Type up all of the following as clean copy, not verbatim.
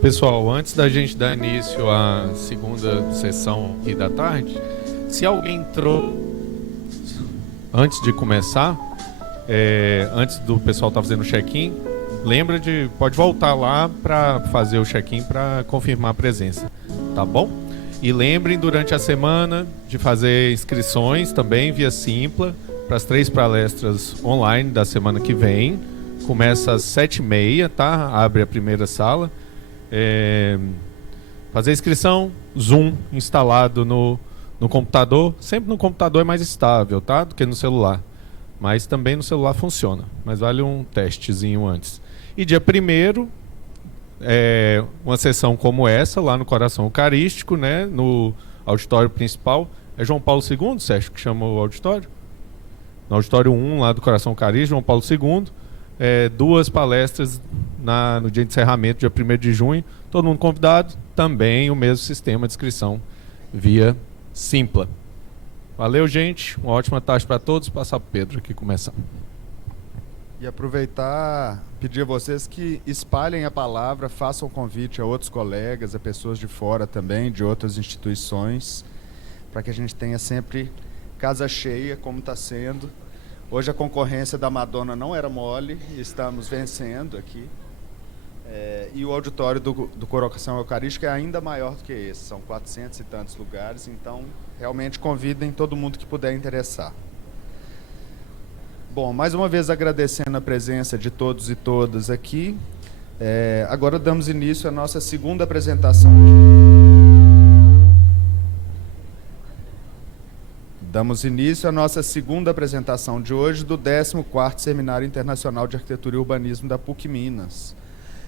Pessoal, antes da gente dar início à segunda sessão aqui da tarde, se alguém entrou antes de começar, antes do pessoal estar fazendo o check-in, pode voltar lá para fazer o check-in para confirmar a presença, tá bom? E lembrem durante a semana de fazer inscrições também via Simpla para as 3 palestras online da semana que vem. Começa às 7h30, tá? Abre a primeira sala. Fazer inscrição, Zoom instalado no computador. Sempre no computador é mais estável, tá? Do que no celular. Mas também no celular funciona. Mas vale um testezinho antes. E dia 1º, uma sessão como essa, lá no Coração Eucarístico, né? No auditório principal. É João Paulo II, Sérgio, que chama o auditório? No auditório 1, lá do Coração Eucarístico, João Paulo II. 2 palestras no dia de encerramento, dia 1º de junho. Todo mundo convidado. Também o mesmo sistema de inscrição via Simpla. Valeu, gente. Uma ótima tarde para todos. Passar para o Pedro aqui começar. E aproveitar, pedir a vocês que espalhem a palavra, façam convite a outros colegas, a pessoas de fora também, de outras instituições, para que a gente tenha sempre casa cheia, como está sendo. Hoje a concorrência da Madonna não era mole, e estamos vencendo aqui. E o auditório do Coração Eucarístico é ainda maior do que esse, são 400 e tantos lugares, então realmente convidem todo mundo que puder interessar. Bom, mais uma vez agradecendo a presença de todos e todas aqui, agora damos início à nossa segunda apresentação. Damos início à nossa segunda apresentação de hoje do 14º Seminário Internacional de Arquitetura e Urbanismo da PUC Minas.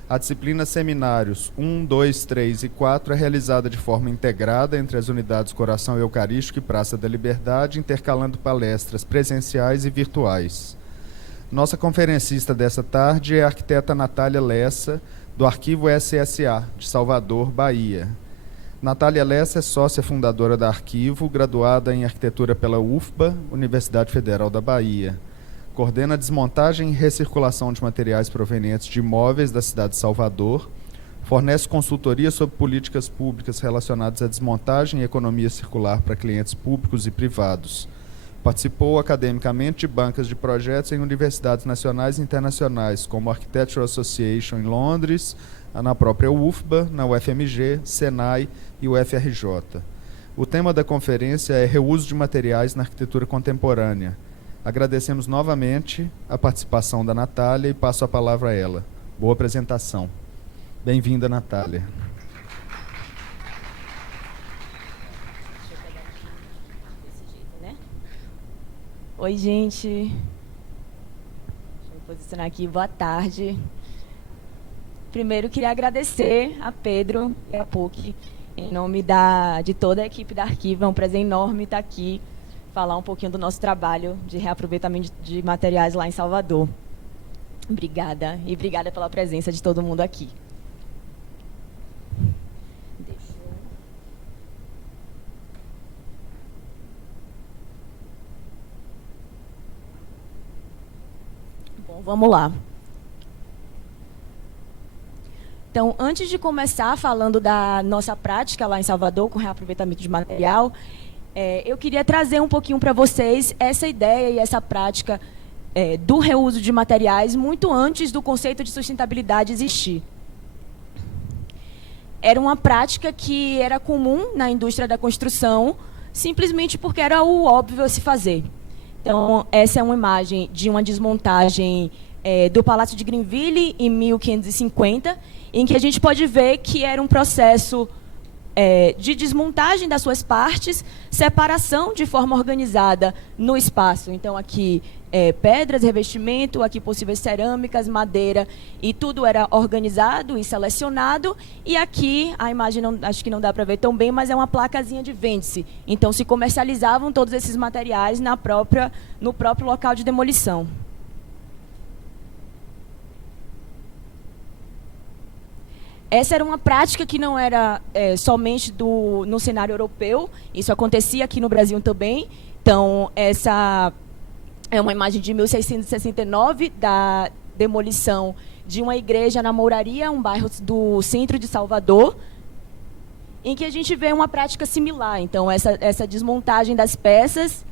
A disciplina Seminários 1, 2, 3 e 4 é realizada de forma integrada entre as unidades Coração Eucarístico e Praça da Liberdade, intercalando palestras presenciais e virtuais. Nossa conferencista dessa tarde é a arquiteta Natália Lessa, do Arquivo SSA, de Salvador, Bahia. Natália Lessa é sócia fundadora da Arquivo, graduada em Arquitetura pela UFBA, Universidade Federal da Bahia. Coordena a desmontagem e recirculação de materiais provenientes de imóveis da cidade de Salvador, fornece consultoria sobre políticas públicas relacionadas à desmontagem e economia circular para clientes públicos e privados. Participou academicamente de bancas de projetos em universidades nacionais e internacionais, como a Architectural Association em Londres, na própria UFBA, na UFMG, Senai e UFRJ. O tema da conferência é Reuso de Materiais na Arquitetura Contemporânea. Agradecemos novamente a participação da Natália e passo a palavra a ela. Boa apresentação. Bem-vinda, Natália. Oi, gente. Deixa eu me posicionar aqui. Boa tarde. Primeiro, queria agradecer a Pedro e a PUC, em nome de toda a equipe da Arquivo. É um prazer enorme estar aqui, falar um pouquinho do nosso trabalho de reaproveitamento de materiais lá em Salvador. Obrigada. E obrigada pela presença de todo mundo aqui. Bom, vamos lá. Então, antes de começar falando da nossa prática lá em Salvador, com reaproveitamento de material, eu queria trazer um pouquinho para vocês essa ideia e essa prática do reuso de materiais muito antes do conceito de sustentabilidade existir. Era uma prática que era comum na indústria da construção, simplesmente porque era o óbvio a se fazer. Então, essa é uma imagem de uma desmontagem do Palácio de Greenville, em 1550, em que a gente pode ver que era um processo de desmontagem das suas partes, separação de forma organizada no espaço. Então, aqui, pedras, revestimento, aqui possíveis cerâmicas, madeira, e tudo era organizado e selecionado. E aqui, a imagem, acho que não dá para ver tão bem, mas é uma placazinha de vende-se. Então, se comercializavam todos esses materiais no próprio local de demolição. Essa era uma prática que não era somente no cenário europeu, isso acontecia aqui no Brasil também. Então, essa é uma imagem de 1669 demolição de uma igreja na Mouraria, um bairro do centro de Salvador, em que a gente vê uma prática similar. Então, essa desmontagem das peças.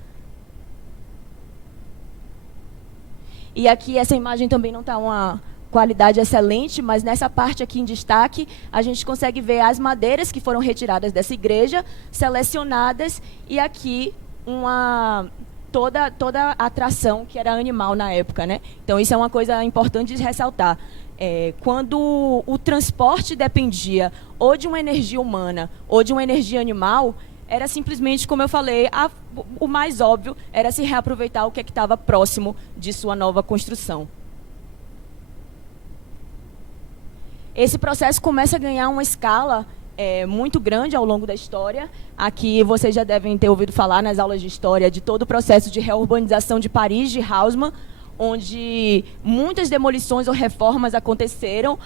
E aqui essa imagem também não está uma qualidade excelente, mas nessa parte aqui em destaque, a gente consegue ver as madeiras que foram retiradas dessa igreja, selecionadas, e aqui toda a atração que era animal na época, né? Então, isso é uma coisa importante de ressaltar. Quando o transporte dependia ou de uma energia humana ou de uma energia animal, era simplesmente, como eu falei, o mais óbvio era se reaproveitar o que estava próximo de sua nova construção. Esse processo começa a ganhar uma escala muito grande ao longo da história. Aqui vocês já devem ter ouvido falar nas aulas de história de todo o processo de reurbanização de Paris, de Haussmann, onde muitas demolições ou reformas aconteceram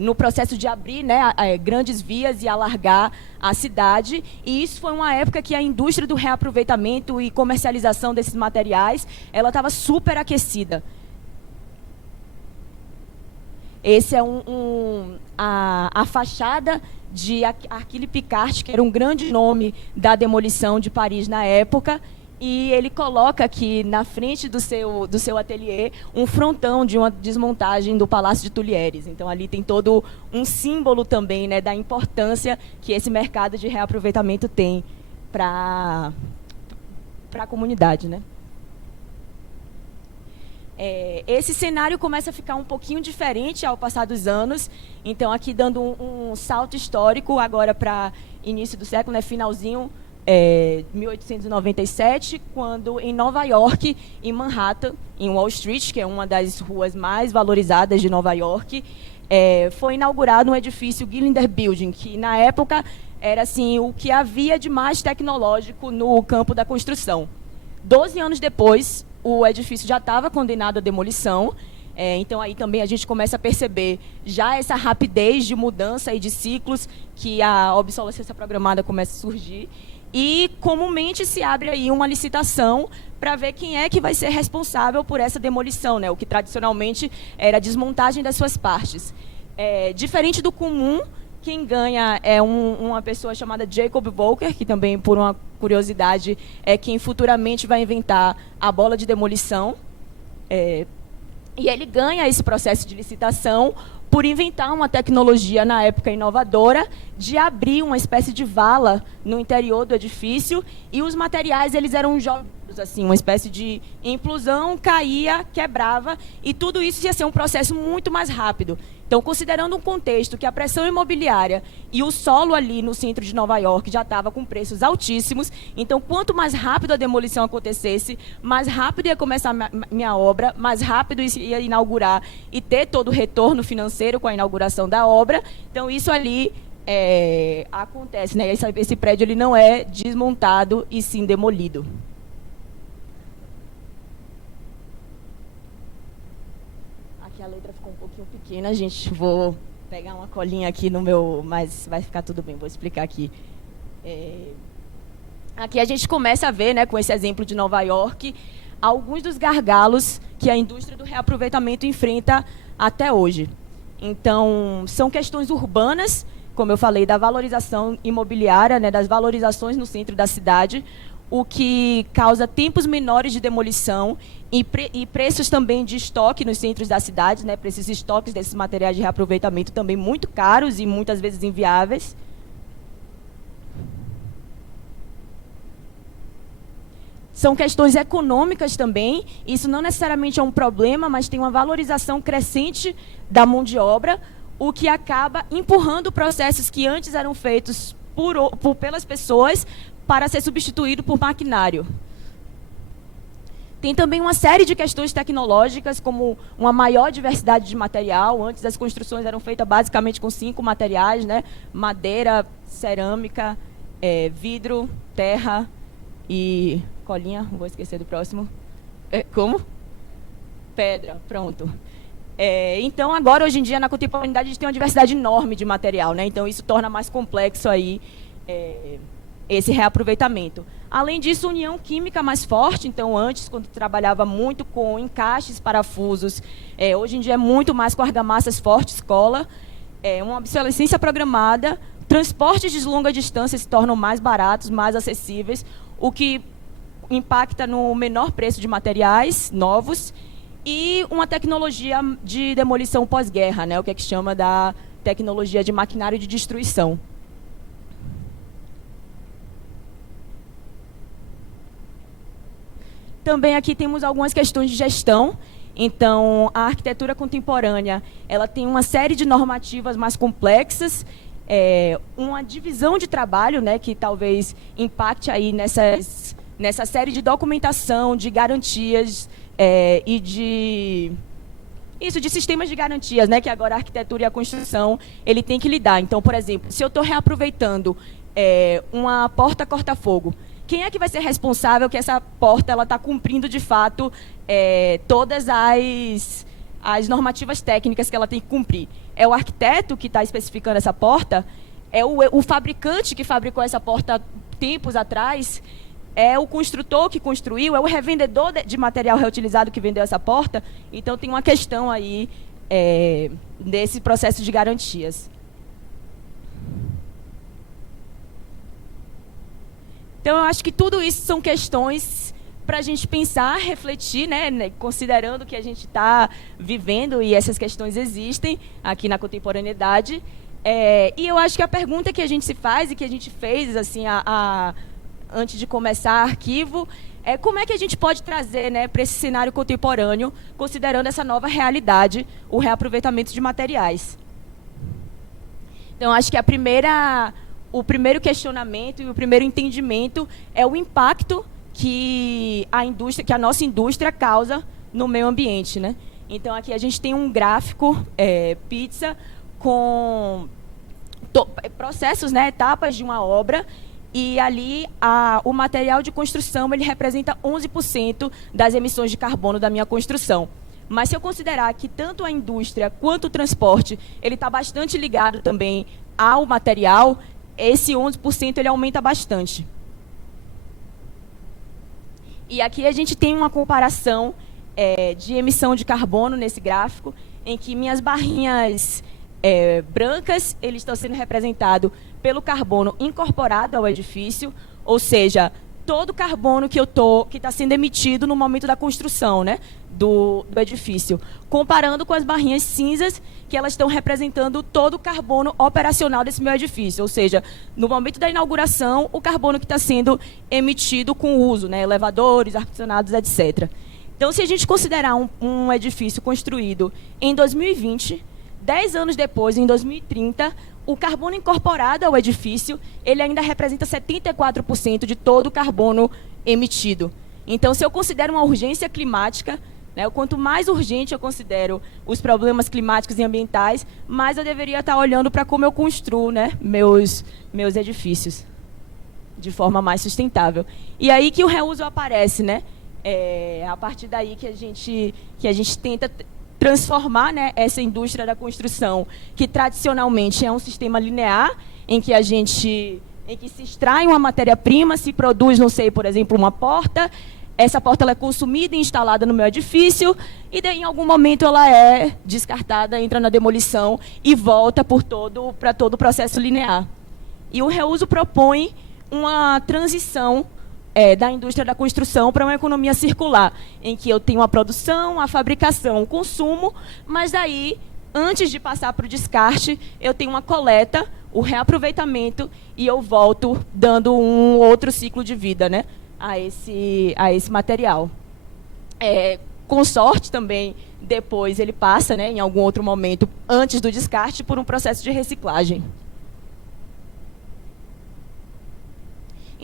no processo de abrir, né, grandes vias e alargar a cidade. E isso foi uma época que a indústria do reaproveitamento e comercialização desses materiais ela estava super aquecida. Esse é a fachada de Achille Picard, que era um grande nome da demolição de Paris na época, e ele coloca aqui na frente do seu ateliê um frontão de uma desmontagem do Palácio de Tuileries. Então, ali tem todo um símbolo também, né, da importância que esse mercado de reaproveitamento tem para a comunidade, né? Esse cenário começa a ficar um pouquinho diferente ao passar dos anos. Então, aqui dando um salto histórico agora para início do século, né, finalzinho, 1897, quando em Nova York, em Manhattan, em Wall Street, que é uma das ruas mais valorizadas de Nova York, foi inaugurado um edifício Gillinder Building, que na época era assim, o que havia de mais tecnológico no campo da construção. 12 anos depois, o edifício já estava condenado à demolição. Então, aí também a gente começa a perceber já essa rapidez de mudança e de ciclos que a obsolescência programada começa a surgir. E, comumente, se abre aí uma licitação para ver quem é que vai ser responsável por essa demolição, né? O que tradicionalmente era a desmontagem das suas partes. Diferente do comum, quem ganha é uma pessoa chamada Jacob Volker, que também, por uma curiosidade, é quem futuramente vai inventar a bola de demolição. E ele ganha esse processo de licitação por inventar uma tecnologia, na época inovadora, de abrir uma espécie de vala no interior do edifício, e os materiais eles eram jogados, assim, uma espécie de implosão, caía, quebrava, e tudo isso ia ser um processo muito mais rápido. Então, considerando um contexto que a pressão imobiliária e o solo ali no centro de Nova York já estava com preços altíssimos, então, quanto mais rápido a demolição acontecesse, mais rápido ia começar minha obra, mais rápido isso ia inaugurar e ter todo o retorno financeiro com a inauguração da obra. Então, isso ali acontece, né? Esse prédio ele não é desmontado e sim demolido. A letra ficou um pouquinho pequena, gente. Vou pegar uma colinha aqui no meu... Mas vai ficar tudo bem, vou explicar aqui. Aqui a gente começa a ver, né, com esse exemplo de Nova York, alguns dos gargalos que a indústria do reaproveitamento enfrenta até hoje. Então, são questões urbanas, como eu falei, da valorização imobiliária, né, das valorizações no centro da cidade, o que causa tempos menores de demolição e preços também de estoque nos centros da cidade, né, para esses estoques desses materiais de reaproveitamento também muito caros e muitas vezes inviáveis. São questões econômicas também. Isso não necessariamente é um problema, mas tem uma valorização crescente da mão de obra, o que acaba empurrando processos que antes eram feitos pelas pessoas para ser substituído por maquinário. Tem também uma série de questões tecnológicas, como uma maior diversidade de material. Antes, as construções eram feitas basicamente com 5 materiais, né? Madeira, cerâmica, vidro, terra e... colinha, vou esquecer do próximo. Como? Pedra, pronto. Então, agora, hoje em dia, na contemporaneidade, a gente tem uma diversidade enorme de material, né? Então, isso torna mais complexo aí esse reaproveitamento. Além disso, união química mais forte. Então, antes, quando trabalhava muito com encaixes, parafusos, hoje em dia é muito mais com argamassas fortes, cola, uma obsolescência programada, transportes de longa distância se tornam mais baratos, mais acessíveis, o que impacta no menor preço de materiais novos e uma tecnologia de demolição pós-guerra, né, o que é que chama da tecnologia de maquinário de destruição. Também aqui temos algumas questões de gestão. Então, a arquitetura contemporânea, ela tem uma série de normativas mais complexas, uma divisão de trabalho, né, que talvez impacte aí nessa série de documentação, de garantias e de sistemas de garantias, né, que agora a arquitetura e a construção ele tem que lidar. Então, por exemplo, se eu estou reaproveitando uma porta corta-fogo, quem é que vai ser responsável que essa porta está cumprindo, de fato, todas as normativas técnicas que ela tem que cumprir? É o arquiteto que está especificando essa porta? É o fabricante que fabricou essa porta tempos atrás? É o construtor que construiu? É o revendedor de material reutilizado que vendeu essa porta? Então, tem uma questão aí desse processo de garantias. Então, eu acho que tudo isso são questões para a gente pensar, refletir, né, considerando que a gente está vivendo e essas questões existem aqui na contemporaneidade. E eu acho que a pergunta que a gente se faz e que a gente fez assim, antes de começar arquivo é como é que a gente pode trazer, né, para esse cenário contemporâneo, considerando essa nova realidade, o reaproveitamento de materiais. Então, acho que o primeiro questionamento e o primeiro entendimento é o impacto que a nossa indústria causa no meio ambiente, né? Então, aqui a gente tem um gráfico pizza com processos, né, etapas de uma obra, e ali o material de construção ele representa 11% das emissões de carbono da minha construção. Mas se eu considerar que tanto a indústria quanto o transporte ele está bastante ligado também ao material, esse 11% ele aumenta bastante. E aqui a gente tem uma comparação de emissão de carbono nesse gráfico, em que minhas barrinhas brancas eles estão sendo representados pelo carbono incorporado ao edifício, ou seja, todo o carbono que está sendo emitido no momento da construção, né, do edifício, comparando com as barrinhas cinzas, que elas estão representando todo o carbono operacional desse meu edifício, ou seja, no momento da inauguração, o carbono que está sendo emitido com o uso, né, elevadores, ar-condicionados, etc. Então, se a gente considerar um edifício construído em 2020, 10 anos depois, em 2030, o carbono incorporado ao edifício, ele ainda representa 74% de todo o carbono emitido. Então, se eu considero uma urgência climática, né, quanto mais urgente eu considero os problemas climáticos e ambientais, mais eu deveria estar olhando para como eu construo, né, meus edifícios de forma mais sustentável. E aí que o reuso aparece, né? A partir daí que a gente tenta transformar, né, essa indústria da construção, que tradicionalmente é um sistema linear, em que se extrai uma matéria-prima, se produz, não sei, por exemplo, uma porta, essa porta ela é consumida e instalada no meu edifício, e daí, em algum momento, ela é descartada, entra na demolição e volta para todo o processo linear. E o reuso propõe uma transição da indústria da construção para uma economia circular, em que eu tenho a produção, a fabricação, o consumo, mas daí, antes de passar para o descarte, eu tenho uma coleta, o reaproveitamento, e eu volto dando um outro ciclo de vida, né, a esse material. Com sorte também, depois ele passa, né, em algum outro momento, antes do descarte, por um processo de reciclagem.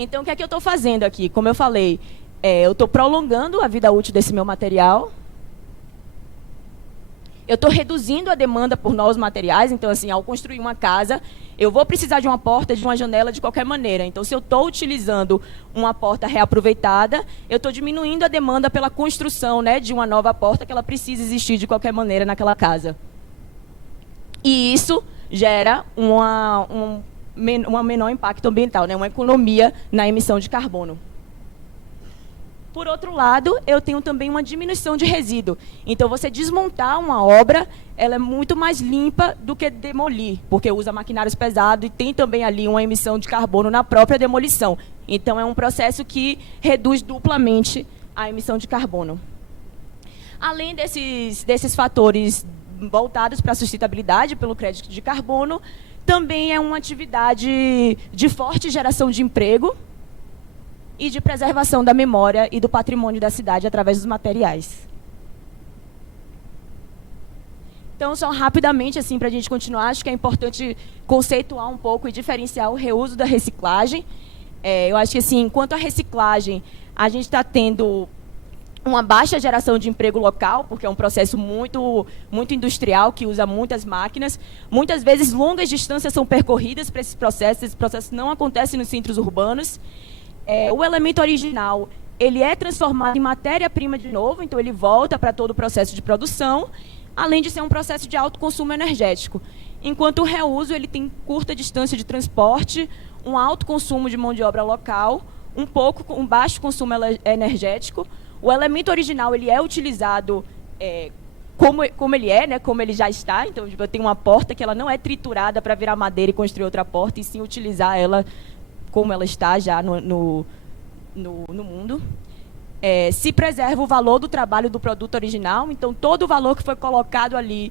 Então, o que é que eu estou fazendo aqui? Como eu falei, eu estou prolongando a vida útil desse meu material. Eu estou reduzindo a demanda por novos materiais. Então, assim, ao construir uma casa, eu vou precisar de uma porta, de uma janela, de qualquer maneira. Então, se eu estou utilizando uma porta reaproveitada, eu estou diminuindo a demanda pela construção, né, de uma nova porta, que ela precisa existir de qualquer maneira naquela casa. E isso gera um menor impacto ambiental, né? Uma economia na emissão de carbono. Por outro lado, eu tenho também uma diminuição de resíduo. Então, você desmontar uma obra, ela é muito mais limpa do que demolir, porque usa maquinários pesados e tem também ali uma emissão de carbono na própria demolição. Então, é um processo que reduz duplamente a emissão de carbono. Além desses fatores voltados para a sustentabilidade, pelo crédito de carbono, também é uma atividade de forte geração de emprego e de preservação da memória e do patrimônio da cidade através dos materiais. Então, só rapidamente, assim, para a gente continuar, acho que é importante conceituar um pouco e diferenciar o reuso da reciclagem. Eu acho que, assim, quanto à reciclagem, a gente está tendo uma baixa geração de emprego local, porque é um processo muito industrial, que usa muitas máquinas. Muitas vezes, longas distâncias são percorridas para esses processos não acontecem nos centros urbanos. O elemento original, ele é transformado em matéria-prima de novo, então ele volta para todo o processo de produção, além de ser um processo de alto consumo energético. Enquanto o reuso, ele tem curta distância de transporte, um alto consumo de mão de obra local, um baixo consumo energético. O elemento original, ele é utilizado como ele é, né, como ele já está. Então, eu tenho uma porta que ela não é triturada para virar madeira e construir outra porta, e sim utilizar ela como ela está já no mundo. Se preserva o valor do trabalho do produto original, então todo o valor que foi colocado ali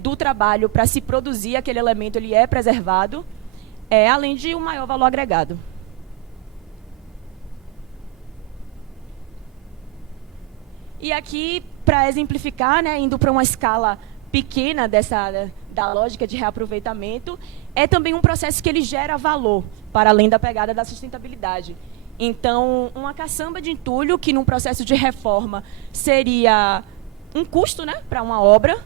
do trabalho para se produzir aquele elemento, ele é preservado, além de um maior valor agregado. E aqui, para exemplificar, né, indo para uma escala pequena da lógica de reaproveitamento, é também um processo que ele gera valor, para além da pegada da sustentabilidade. Então, uma caçamba de entulho, que num processo de reforma seria um custo, né, para uma obra,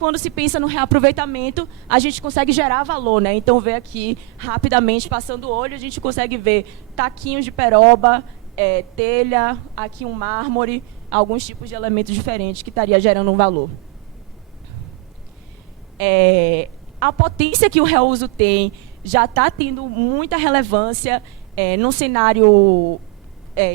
quando se pensa no reaproveitamento, a gente consegue gerar valor, né? Então, ver aqui, rapidamente, passando o olho, a gente consegue ver taquinhos de peroba, telha, aqui um mármore, alguns tipos de elementos diferentes que estaria gerando um valor. A potência que o reuso tem já está tendo muita relevância no cenário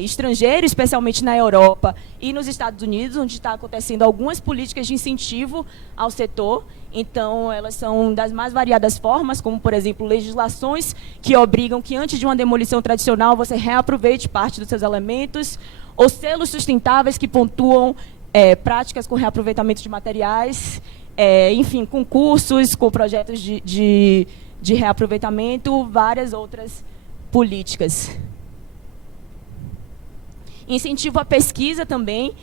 estrangeiro, especialmente na Europa e nos Estados Unidos, onde está acontecendo algumas políticas de incentivo ao setor. Então, elas são das mais variadas formas, como, por exemplo, legislações que obrigam que, antes de uma demolição tradicional, você reaproveite parte dos seus elementos, ou selos sustentáveis que pontuam práticas com reaproveitamento de materiais, enfim, concursos com projetos de reaproveitamento, várias outras políticas. Incentivo à pesquisa também.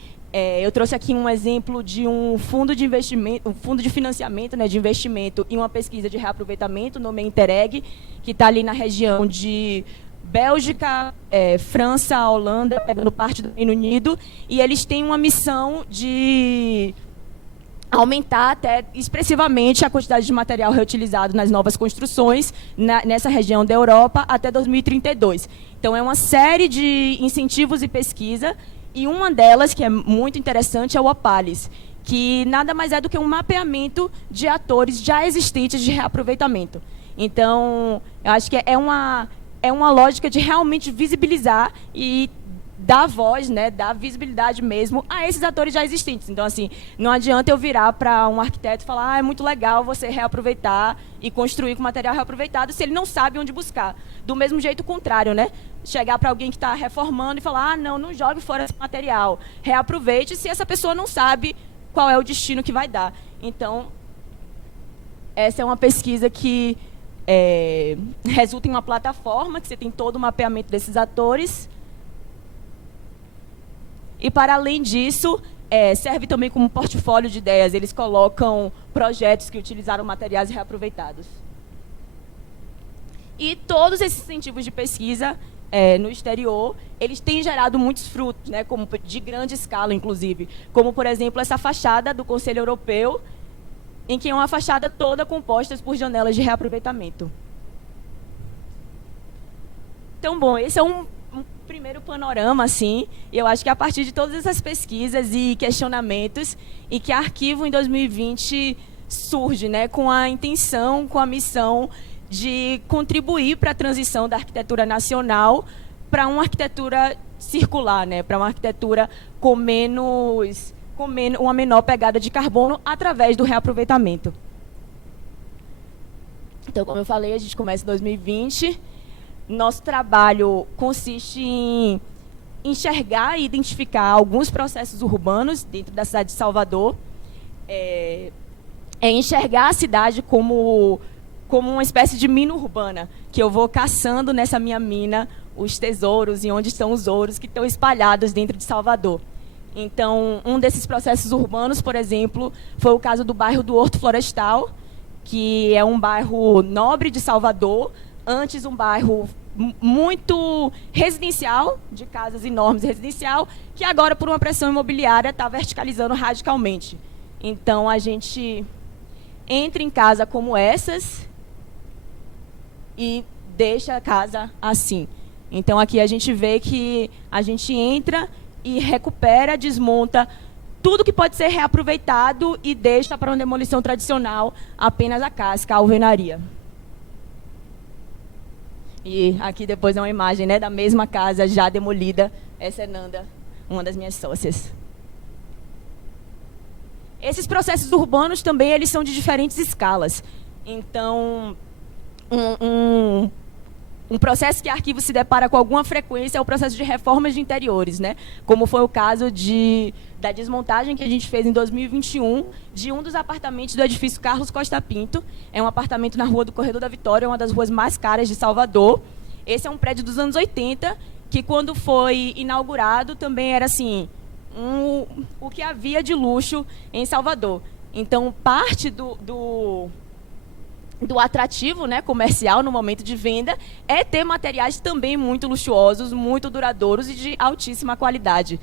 Eu trouxe aqui um exemplo de um fundo de investimento, um fundo de financiamento, né, de investimento em uma pesquisa de reaproveitamento, o nome é Interreg, que está ali na região de Bélgica, França, Holanda, pegando parte do Reino Unido, e eles têm uma missão de aumentar até expressivamente a quantidade de material reutilizado nas novas construções nessa região da Europa até 2032. Então, é uma série de incentivos e pesquisa, e uma delas, que é muito interessante, é o Opalis, que nada mais é do que um mapeamento de atores já existentes de reaproveitamento. Então, eu acho que é uma lógica de realmente visibilizar e dar voz, né, dar visibilidade mesmo a esses atores já existentes. Então, assim, não adianta eu virar para um arquiteto e falar: é muito legal você reaproveitar e construir com material reaproveitado, se ele não sabe onde buscar. Do mesmo jeito contrário, né? Chegar para alguém que está reformando e falar: não jogue fora esse material, reaproveite, se essa pessoa não sabe qual é o destino que vai dar. Então, essa é uma pesquisa que resulta em uma plataforma, que você tem todo o mapeamento desses atores. E, para além disso, serve também como portfólio de ideias. Eles colocam projetos que utilizaram materiais reaproveitados. E todos esses incentivos de pesquisa no exterior, eles têm gerado muitos frutos, né, como de grande escala, inclusive. Como, por exemplo, essa fachada do Conselho Europeu, em que é uma fachada toda composta por janelas de reaproveitamento. Então, bom, esse é um primeiro panorama, assim, e eu acho que a partir de todas essas pesquisas e questionamentos, e que a Arquivo, em 2020, surge, né, com a intenção, com a missão de contribuir para a transição da arquitetura nacional para uma arquitetura circular, né? Para uma arquitetura com uma menor pegada de carbono através do reaproveitamento. Então, como eu falei, a gente começa em 2020. Nosso trabalho consiste em enxergar e identificar alguns processos urbanos dentro da cidade de Salvador, enxergar a cidade como uma espécie de mina urbana, que eu vou caçando nessa minha mina os tesouros e onde estão os ouros que estão espalhados dentro de Salvador. Então, um desses processos urbanos, por exemplo, foi o caso do bairro do Horto Florestal, que é um bairro nobre de Salvador, antes um bairro muito residencial, de casas enormes residencial, que agora, por uma pressão imobiliária, está verticalizando radicalmente. Então, a gente entra em casa como essas e deixa a casa assim. Então, aqui a gente vê que a gente entra e recupera, desmonta tudo que pode ser reaproveitado e deixa para uma demolição tradicional apenas a casca, a alvenaria. E aqui depois é uma imagem, né, da mesma casa já demolida. Essa é Nanda, uma das minhas sócias. Esses processos urbanos também eles são de diferentes escalas. Então, um processo que a Arquivo se depara com alguma frequência é o processo de reformas de interiores, né? Como foi o caso da desmontagem que a gente fez em 2021 de um dos apartamentos do edifício Carlos Costa Pinto. É um apartamento na Rua do Corredor da Vitória, uma das ruas mais caras de Salvador. Esse é um prédio dos anos 80, que quando foi inaugurado também era assim, o que havia de luxo em Salvador. Então, parte do atrativo, né, comercial no momento de venda é ter materiais também muito luxuosos, muito duradouros e de altíssima qualidade.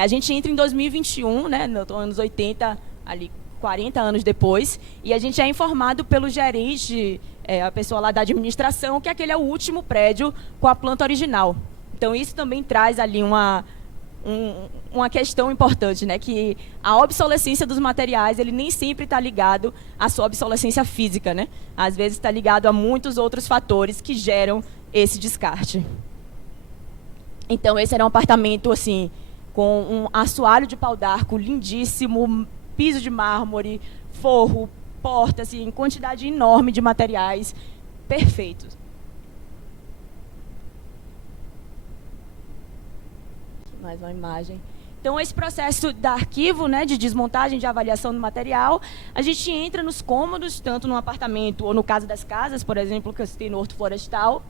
A gente entra em 2021, né, nos anos 80, ali 40 anos depois, e a gente é informado pelo gerente, a pessoa lá da administração, que aquele é o último prédio com a planta original. Então, isso também traz ali uma questão importante, né, que a obsolescência dos materiais ele nem sempre está ligado à sua obsolescência física, né? Às vezes está ligado a muitos outros fatores que geram esse descarte. Então, esse era um apartamento assim, com um assoalho de pau-d'arco lindíssimo, piso de mármore, forro, porta, assim, quantidade enorme de materiais perfeitos. Mais uma imagem. Então, esse processo da Arquivo, né, de desmontagem, de avaliação do material, a gente entra nos cômodos, tanto no apartamento ou no caso das casas, por exemplo, que eu citei no Horto Florestal.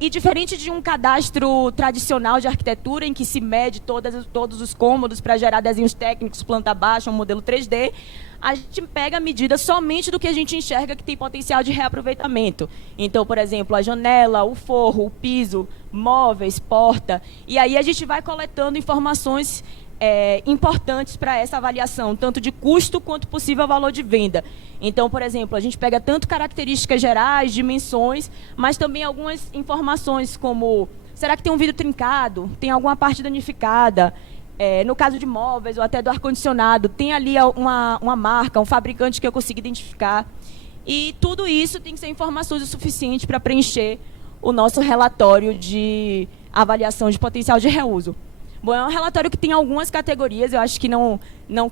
E diferente de um cadastro tradicional de arquitetura, em que se mede todos os cômodos para gerar desenhos técnicos, planta baixa, um modelo 3D, a gente pega a medida somente do que a gente enxerga que tem potencial de reaproveitamento. Então, por exemplo, a janela, o forro, o piso, móveis, porta. E aí a gente vai coletando informações importantes para essa avaliação, tanto de custo quanto possível valor de venda. Então, por exemplo, a gente pega tanto características gerais, dimensões, mas também algumas informações como, será que tem um vidro trincado? Tem alguma parte danificada? No caso de móveis ou até do ar-condicionado, tem ali uma marca, um fabricante que eu consigo identificar. E tudo isso tem que ser informações o suficiente para preencher o nosso relatório de avaliação de potencial de reuso. Bom, é um relatório que tem algumas categorias, eu acho que não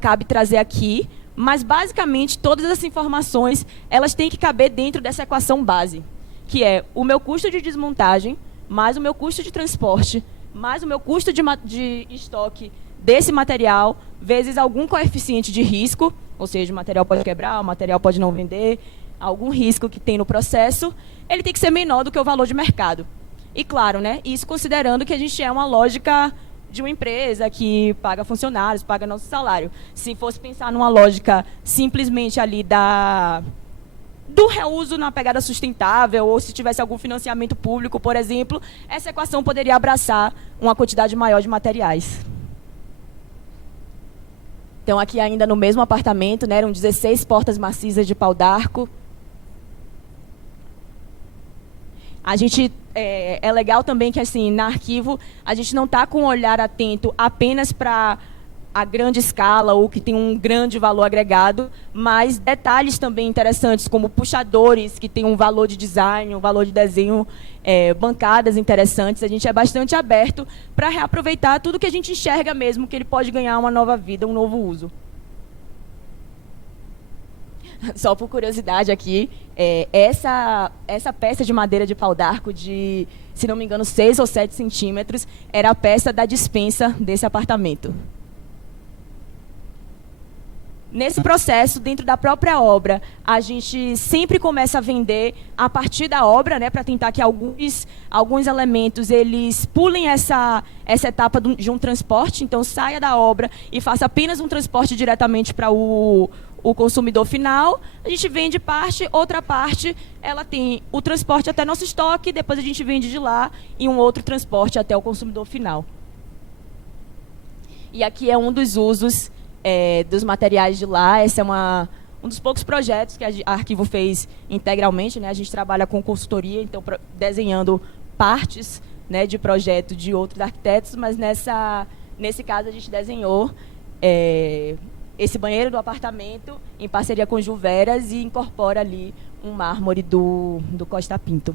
cabe trazer aqui, mas basicamente todas essas informações elas têm que caber dentro dessa equação base, que é o meu custo de desmontagem, mais o meu custo de transporte, mais o meu custo de estoque desse material, vezes algum coeficiente de risco, ou seja, o material pode quebrar, o material pode não vender, algum risco que tem no processo, ele tem que ser menor do que o valor de mercado. E claro, né, isso considerando que a gente é uma lógica de uma empresa que paga funcionários, paga nosso salário. Se fosse pensar numa lógica simplesmente ali do reuso na pegada sustentável, ou se tivesse algum financiamento público, por exemplo, essa equação poderia abraçar uma quantidade maior de materiais. Então, aqui ainda no mesmo apartamento, né, eram 16 portas maciças de pau-d'arco. A gente, é legal também que, assim, na Arquivo, a gente não está com um olhar atento apenas para a grande escala ou que tem um grande valor agregado, mas detalhes também interessantes, como puxadores, que tem um valor de design, um valor de desenho, bancadas interessantes. A gente é bastante aberto para reaproveitar tudo que a gente enxerga mesmo, que ele pode ganhar uma nova vida, um novo uso. Só por curiosidade aqui, essa peça de madeira de pau d'arco de, se não me engano, 6 ou 7 centímetros, era a peça da despensa desse apartamento. Nesse processo, dentro da própria obra, a gente sempre começa a vender a partir da obra, né, para tentar que alguns elementos eles pulem essa etapa de um transporte, então saia da obra e faça apenas um transporte diretamente para o consumidor final. A gente vende parte, outra parte, ela tem o transporte até nosso estoque, depois a gente vende de lá e um outro transporte até o consumidor final. E aqui é um dos usos dos materiais de lá. Esse é um dos poucos projetos que a Arquivo fez integralmente, né? A gente trabalha com consultoria, então desenhando partes, né, de projeto de outros arquitetos, mas nesse caso a gente desenhou esse banheiro do apartamento em parceria com Ju Veras e incorpora ali um mármore do Costa Pinto.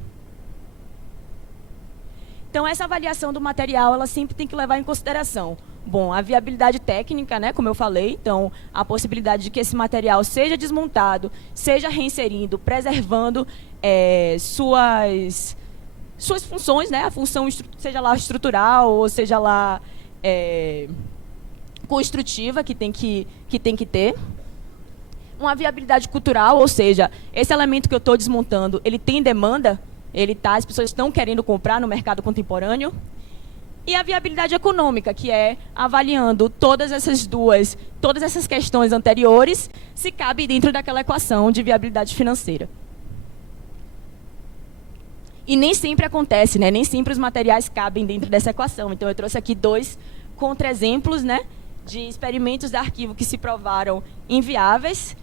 Então, essa avaliação do material, ela sempre tem que levar em consideração, bom, a viabilidade técnica, né, como eu falei, então, a possibilidade de que esse material seja desmontado, seja reinserido, preservando suas funções, né, a função, seja lá estrutural ou seja lá construtiva que tem que ter. Uma viabilidade cultural, ou seja, esse elemento que eu estou desmontando, ele tem demanda, as pessoas estão querendo comprar no mercado contemporâneo. E a viabilidade econômica, que é avaliando todas essas questões anteriores, se cabe dentro daquela equação de viabilidade financeira. E nem sempre acontece, né? Nem sempre os materiais cabem dentro dessa equação. Então, eu trouxe aqui 2 contra-exemplos, né, de experimentos de arquivo que se provaram inviáveis.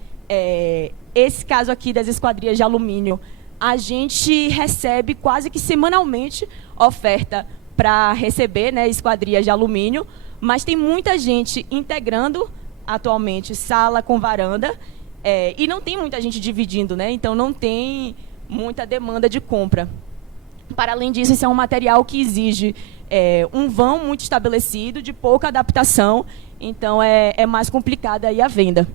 Esse caso aqui das esquadrias de alumínio, a gente recebe quase que semanalmente oferta para receber, né, esquadrias de alumínio, mas tem muita gente integrando atualmente sala com varanda e não tem muita gente dividindo, né? Então não tem muita demanda de compra. Para além disso, esse é um material que exige um vão muito estabelecido, de pouca adaptação, então é mais complicada aí a venda.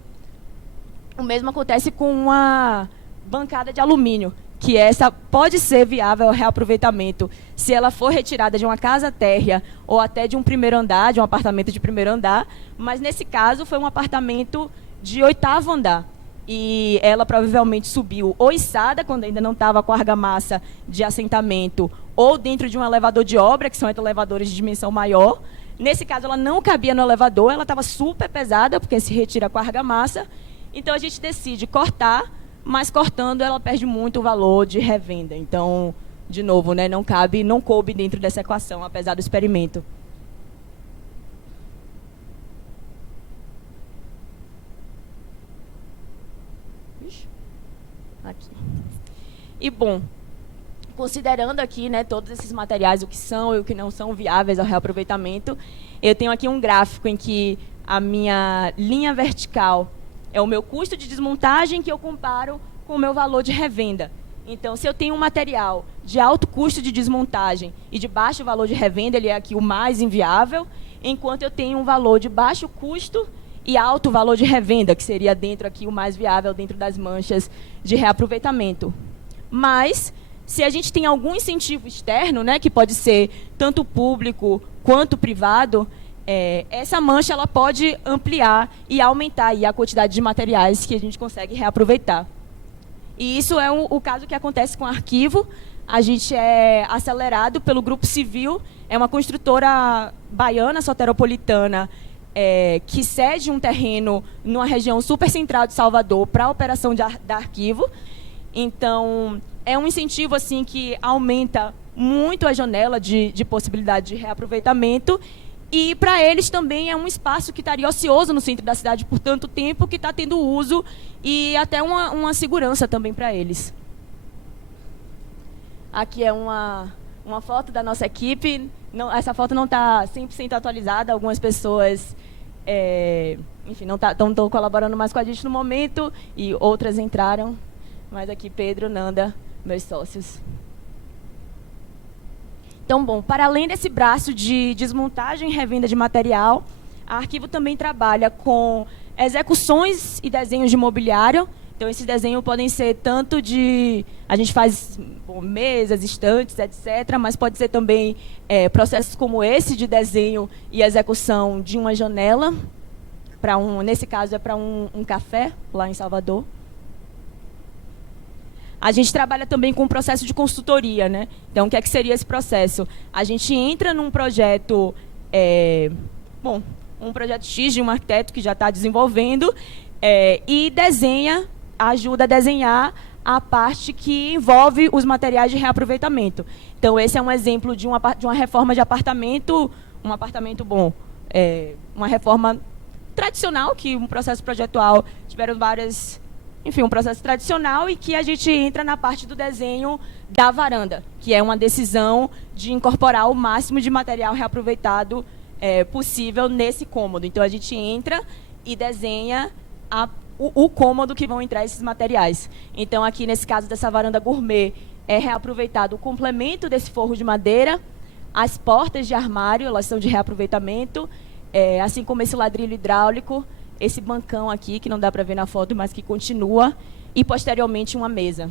O mesmo acontece com uma bancada de alumínio, que essa pode ser viável ao reaproveitamento se ela for retirada de uma casa térrea ou até de um primeiro andar, de um apartamento de primeiro andar, mas nesse caso foi um apartamento de 8º andar. E ela provavelmente subiu ou içada, quando ainda não estava com a argamassa de assentamento, ou dentro de um elevador de obra, que são elevadores de dimensão maior. Nesse caso, ela não cabia no elevador, ela estava super pesada, porque se retira com a argamassa. Então, a gente decide cortar, mas cortando, ela perde muito o valor de revenda. Então, de novo, né, não coube dentro dessa equação, apesar do experimento. Aqui. E, bom, considerando aqui, né, todos esses materiais, o que são e o que não são viáveis ao reaproveitamento, eu tenho aqui um gráfico em que a minha linha vertical é o meu custo de desmontagem, que eu comparo com o meu valor de revenda. Então, se eu tenho um material de alto custo de desmontagem e de baixo valor de revenda, ele é aqui o mais inviável, enquanto eu tenho um valor de baixo custo e alto valor de revenda, que seria dentro aqui o mais viável dentro das manchas de reaproveitamento. Mas, se a gente tem algum incentivo externo, né, que pode ser tanto público quanto privado, essa mancha ela pode ampliar e aumentar aí a quantidade de materiais que a gente consegue reaproveitar. E isso é o caso que acontece com o Arquivo. A gente é acelerado pelo Grupo Civil, é uma construtora baiana, soteropolitana, que cede um terreno numa região super central de Salvador para a operação da Arquivo. Então, é um incentivo assim, que aumenta muito a janela de possibilidade de reaproveitamento. E, para eles, também é um espaço que estaria ocioso no centro da cidade por tanto tempo, que está tendo uso e até uma segurança também para eles. Aqui é uma foto da nossa equipe. Não, essa foto não está 100% atualizada. Algumas pessoas enfim, não estão colaborando mais com a gente no momento, e outras entraram, mas aqui Pedro, Nanda, meus sócios. Então, bom, para além desse braço de desmontagem e revenda de material, a Arquivo também trabalha com execuções e desenhos de mobiliário. Então, esses desenhos podem ser tanto de... A gente faz mesas, estantes, etc., mas pode ser também processos como esse de desenho e execução de uma janela, nesse caso é para um café, lá em Salvador. A gente trabalha também com o processo de consultoria, né? Então, o que seria esse processo? A gente entra num projeto, um projeto X de um arquiteto que já está desenvolvendo e ajuda a desenhar a parte que envolve os materiais de reaproveitamento. Então, esse é um exemplo de uma reforma de apartamento, uma reforma tradicional, que um processo projetual tiveram várias... Enfim, um processo tradicional, e que a gente entra na parte do desenho da varanda, que é uma decisão de incorporar o máximo de material reaproveitado possível nesse cômodo. Então, a gente entra e desenha o cômodo que vão entrar esses materiais. Então, aqui, nesse caso dessa varanda gourmet, é reaproveitado o complemento desse forro de madeira, as portas de armário, elas são de reaproveitamento, assim como esse ladrilho hidráulico, esse bancão aqui, que não dá para ver na foto, mas que continua, e, posteriormente, uma mesa.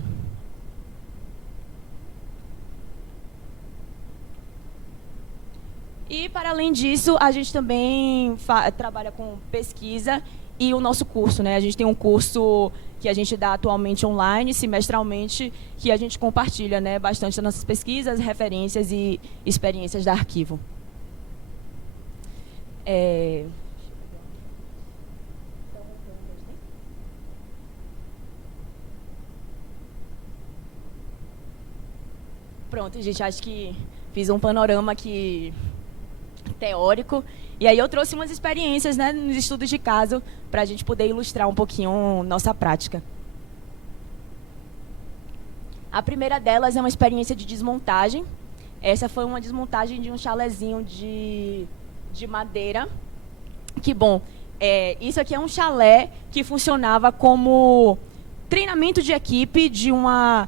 E, para além disso, a gente também trabalha com pesquisa e o nosso curso, né? A gente tem um curso que a gente dá atualmente online, semestralmente, que a gente compartilha, né, bastante das nossas pesquisas, referências e experiências da Arquivo. Pronto, gente, acho que fiz um panorama aqui teórico. E aí eu trouxe umas experiências, né, nos estudos de caso, para a gente poder ilustrar um pouquinho nossa prática. A primeira delas é uma experiência de desmontagem. Essa foi uma desmontagem de um chalezinho de madeira. Que bom, isso aqui é um chalé que funcionava como treinamento de equipe de uma...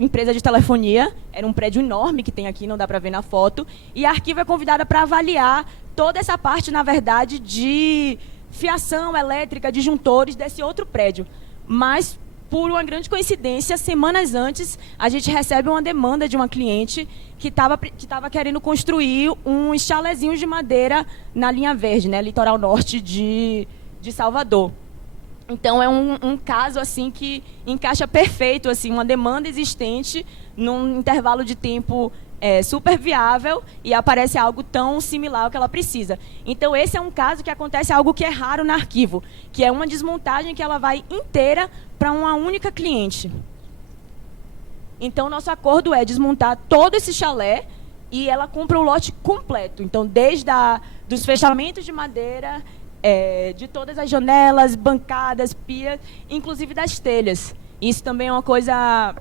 empresa de telefonia. Era um prédio enorme que tem aqui, não dá para ver na foto, e a Arquivo é convidada para avaliar toda essa parte, na verdade, de fiação elétrica, disjuntores desse outro prédio. Mas, por uma grande coincidência, semanas antes, a gente recebe uma demanda de uma cliente que estava querendo construir uns chalezinhos de madeira na linha verde, né, litoral norte de Salvador. Então, é um caso assim, que encaixa perfeito, assim, uma demanda existente num intervalo de tempo super viável, e aparece algo tão similar ao que ela precisa. Então, esse é um caso que acontece algo que é raro na Arquivo, que é uma desmontagem que ela vai inteira para uma única cliente. Então, nosso acordo é desmontar todo esse chalé e ela compra o lote completo. Então, desde dos fechamentos de madeira... de todas as janelas, bancadas, pias, inclusive das telhas. Isso também é uma coisa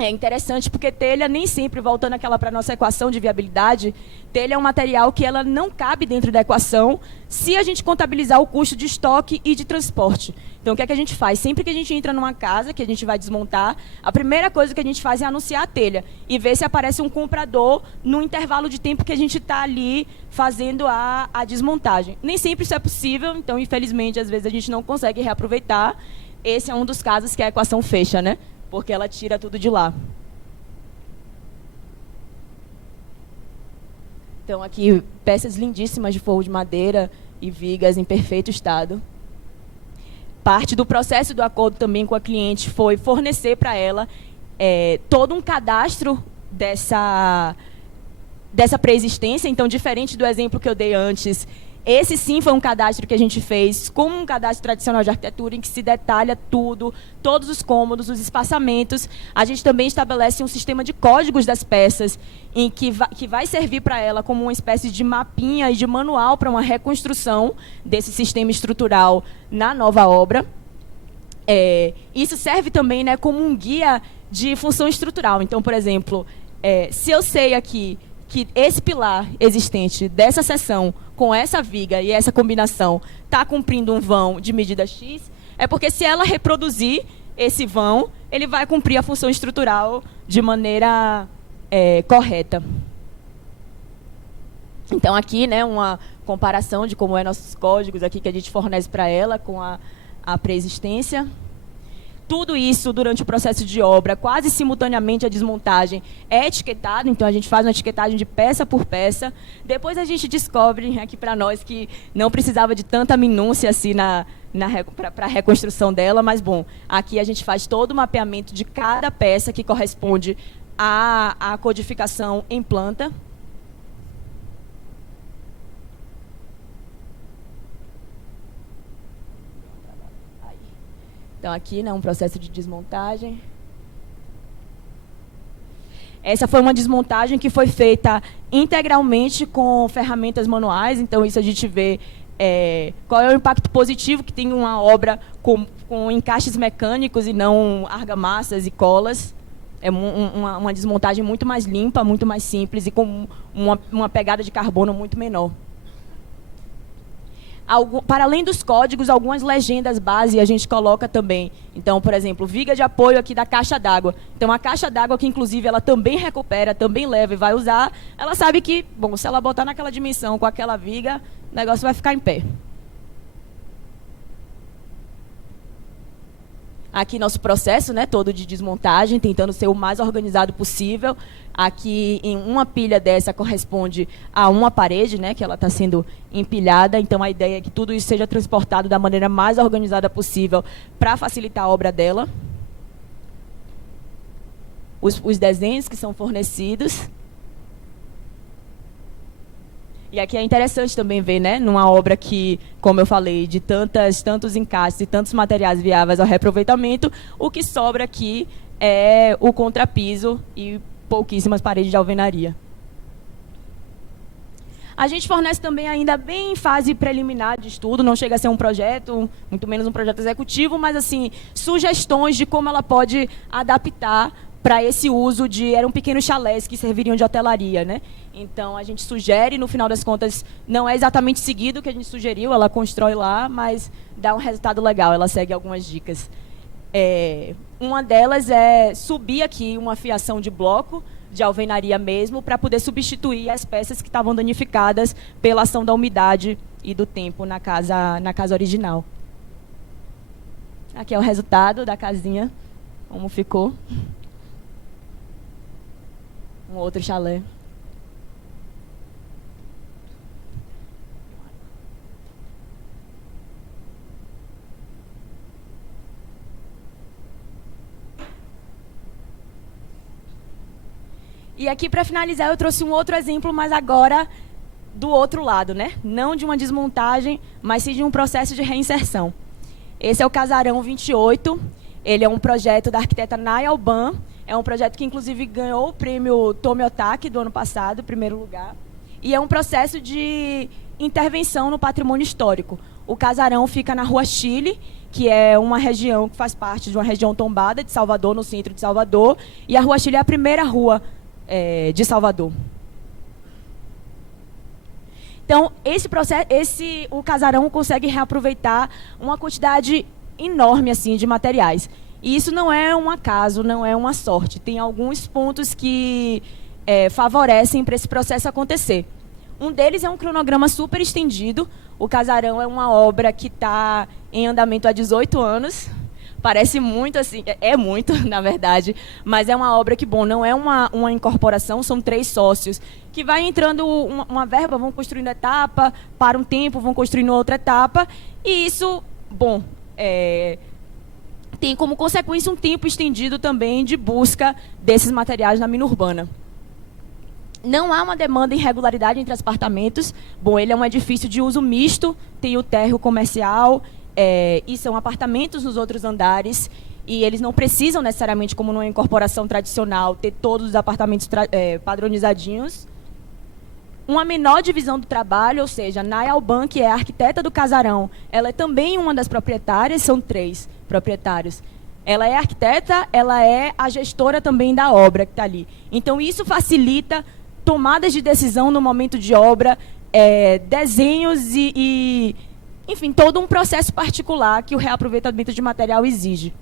interessante, porque telha nem sempre, voltando para a nossa equação de viabilidade, telha é um material que ela não cabe dentro da equação se a gente contabilizar o custo de estoque e de transporte. Então, o que é que a gente faz? Sempre que a gente entra numa casa que a gente vai desmontar, a primeira coisa que a gente faz é anunciar a telha e ver se aparece um comprador no intervalo de tempo que a gente está ali fazendo a desmontagem. Nem sempre isso é possível, então, infelizmente, às vezes a gente não consegue reaproveitar. Esse é um dos casos que a equação fecha, né? Porque ela tira tudo de lá. Então, aqui, peças lindíssimas de forro de madeira e vigas em perfeito estado. Parte do processo do acordo também com a cliente foi fornecer para ela todo um cadastro dessa pré-existência. Então, diferente do exemplo que eu dei antes, esse sim foi um cadastro que a gente fez como um cadastro tradicional de arquitetura, em que se detalha tudo, todos os cômodos, os espaçamentos. A gente também estabelece um sistema de códigos das peças, em que vai servir para ela como uma espécie de mapinha e de manual para uma reconstrução desse sistema estrutural na nova obra. Isso serve também, né, como um guia de função estrutural. Então, por exemplo, se eu sei aqui que esse pilar existente dessa seção com essa viga e essa combinação está cumprindo um vão de medida X, é porque se ela reproduzir esse vão, ele vai cumprir a função estrutural de maneira correta. Então, aqui, né, uma comparação de como é nossos códigos aqui que a gente fornece para ela com a pré-existência. Tudo isso, durante o processo de obra, quase simultaneamente a desmontagem é etiquetado, então a gente faz uma etiquetagem de peça por peça. Depois a gente descobre aqui para nós que não precisava de tanta minúcia assim para a reconstrução dela, mas, bom, aqui a gente faz todo o mapeamento de cada peça que corresponde à codificação em planta. Então, aqui, né, um processo de desmontagem. Essa foi uma desmontagem que foi feita integralmente com ferramentas manuais. Então, isso a gente vê qual é o impacto positivo que tem uma obra com encaixes mecânicos e não argamassas e colas. É uma desmontagem muito mais limpa, muito mais simples e com uma pegada de carbono muito menor. Para além dos códigos, algumas legendas base a gente coloca também. Então, por exemplo, viga de apoio aqui da caixa d'água. Então, a caixa d'água, que inclusive ela também recupera, também leva e vai usar, ela sabe que, bom, se ela botar naquela dimensão com aquela viga, o negócio vai ficar em pé. Aqui nosso processo, né, todo de desmontagem, tentando ser o mais organizado possível. Aqui, em uma pilha dessa, corresponde a uma parede, né, que ela está sendo empilhada. Então, a ideia é que tudo isso seja transportado da maneira mais organizada possível para facilitar a obra dela. Os desenhos que são fornecidos. E aqui é interessante também ver, né, numa obra que, como eu falei, de tantos encaixes e tantos materiais viáveis ao reaproveitamento, o que sobra aqui é o contrapiso e pouquíssimas paredes de alvenaria. A gente fornece também ainda bem em fase preliminar de estudo, não chega a ser um projeto, muito menos um projeto executivo, mas assim, sugestões de como ela pode adaptar para esse uso eram pequenos chalés que serviriam de hotelaria, né? Então, a gente sugere, no final das contas, não é exatamente seguido o que a gente sugeriu, ela constrói lá, mas dá um resultado legal, ela segue algumas dicas. Uma delas é subir aqui uma fiação de bloco, de alvenaria mesmo, para poder substituir as peças que estavam danificadas pela ação da umidade e do tempo na casa original. Aqui é o resultado da casinha, como ficou. Um outro chalé. E aqui, para finalizar, eu trouxe um outro exemplo, mas agora do outro lado, né? Não de uma desmontagem, mas sim de um processo de reinserção. Esse é o Casarão 28. Ele é um projeto da arquiteta Naya Alban. É um projeto que, inclusive, ganhou o prêmio Tomi Otaki do ano passado, primeiro lugar. E é um processo de intervenção no patrimônio histórico. O casarão fica na Rua Chile, que é uma região que faz parte de uma região tombada de Salvador, no centro de Salvador. E a Rua Chile é a primeira rua de Salvador. Então, o casarão consegue reaproveitar uma quantidade enorme assim, de materiais. E isso não é um acaso, não é uma sorte. Tem alguns pontos que favorecem para esse processo acontecer. Um deles é um cronograma super estendido. O casarão é uma obra que está em andamento há 18 anos. Parece muito assim, é muito, na verdade, mas é uma obra que, bom, não é uma incorporação, são 3 sócios, que vai entrando uma verba, vão construindo etapa, para um tempo, vão construindo outra etapa, e isso, bom, tem como consequência um tempo estendido também de busca desses materiais na mina urbana. Não há uma demanda em regularidade entre os apartamentos. Bom, ele é um edifício de uso misto, tem o térreo comercial, e são apartamentos nos outros andares, e eles não precisam necessariamente, como numa incorporação tradicional, ter todos os apartamentos padronizadinhos. Uma menor divisão do trabalho, ou seja, Naya Alban, que é a arquiteta do casarão, ela é também uma das proprietárias, são 3 proprietários. Ela é arquiteta, ela é a gestora também da obra que está ali. Então, isso facilita tomadas de decisão no momento de obra, desenhos enfim, todo um processo particular que o reaproveitamento de material exige.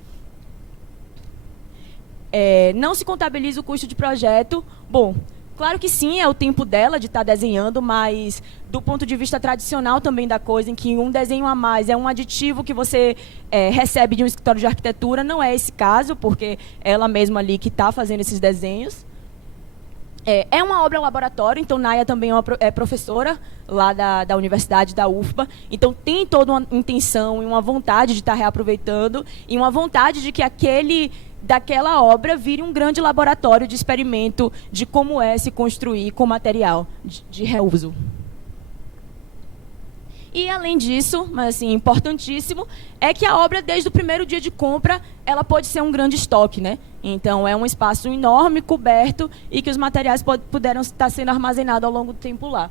Não se contabiliza o custo de projeto. Bom, claro que sim, é o tempo dela de estar desenhando, mas do ponto de vista tradicional também da coisa, em que um desenho a mais é um aditivo que você recebe de um escritório de arquitetura, não é esse caso, porque é ela mesma ali que está fazendo esses desenhos. É uma obra laboratório, então Naya também é professora lá da Universidade da UFBA, então tem toda uma intenção e uma vontade de estar reaproveitando e uma vontade de que daquela obra vire um grande laboratório de experimento de como é se construir com material de reuso. E, além disso, mas assim, importantíssimo, é que a obra, desde o primeiro dia de compra, ela pode ser um grande estoque, né? Então, é um espaço enorme, coberto, e que os materiais puderam estar sendo armazenados ao longo do tempo lá.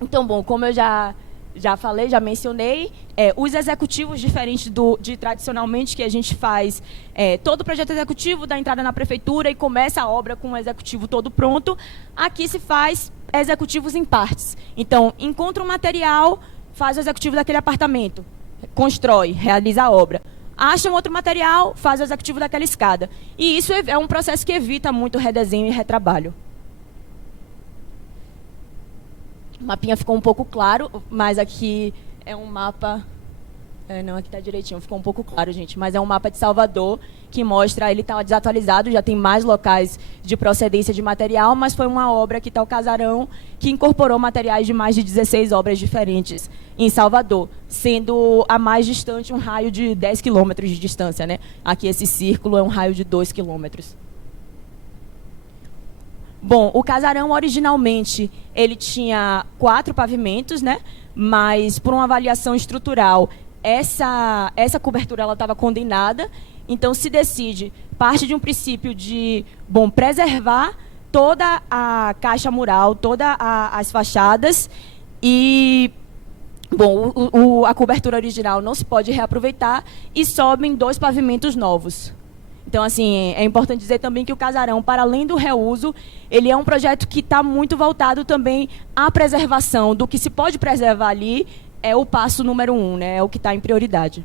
Então, bom, como eu já falei, já mencionei, os executivos diferentes de tradicionalmente que a gente faz, todo o projeto executivo dá entrada na prefeitura e começa a obra com o executivo todo pronto, aqui se faz executivos em partes. Então, encontra um material, faz o executivo daquele apartamento, constrói, realiza a obra. Acha um outro material, faz o executivo daquela escada. E isso é um processo que evita muito redesenho e retrabalho. O mapinha ficou um pouco claro, mas aqui é um mapa... não, aqui está direitinho, ficou um pouco claro, gente. Mas é um mapa de Salvador que mostra... Ele está desatualizado, já tem mais locais de procedência de material, mas foi uma obra que está o Casarão, que incorporou materiais de mais de 16 obras diferentes em Salvador, sendo a mais distante um raio de 10 quilômetros de distância, né? Aqui esse círculo é um raio de 2 quilômetros. Bom, o Casarão, originalmente, ele tinha 4 pavimentos, né? Mas, por uma avaliação estrutural, essa cobertura estava condenada. Então, se decide, parte de um princípio de, preservar toda a caixa mural, todas as fachadas e... Bom, a cobertura original não se pode reaproveitar e sobem 2 pavimentos novos. Então, assim, é importante dizer também que o Casarão, para além do reuso, ele é um projeto que está muito voltado também à preservação. Do que se pode preservar ali é o passo número 1, né? É o que está em prioridade.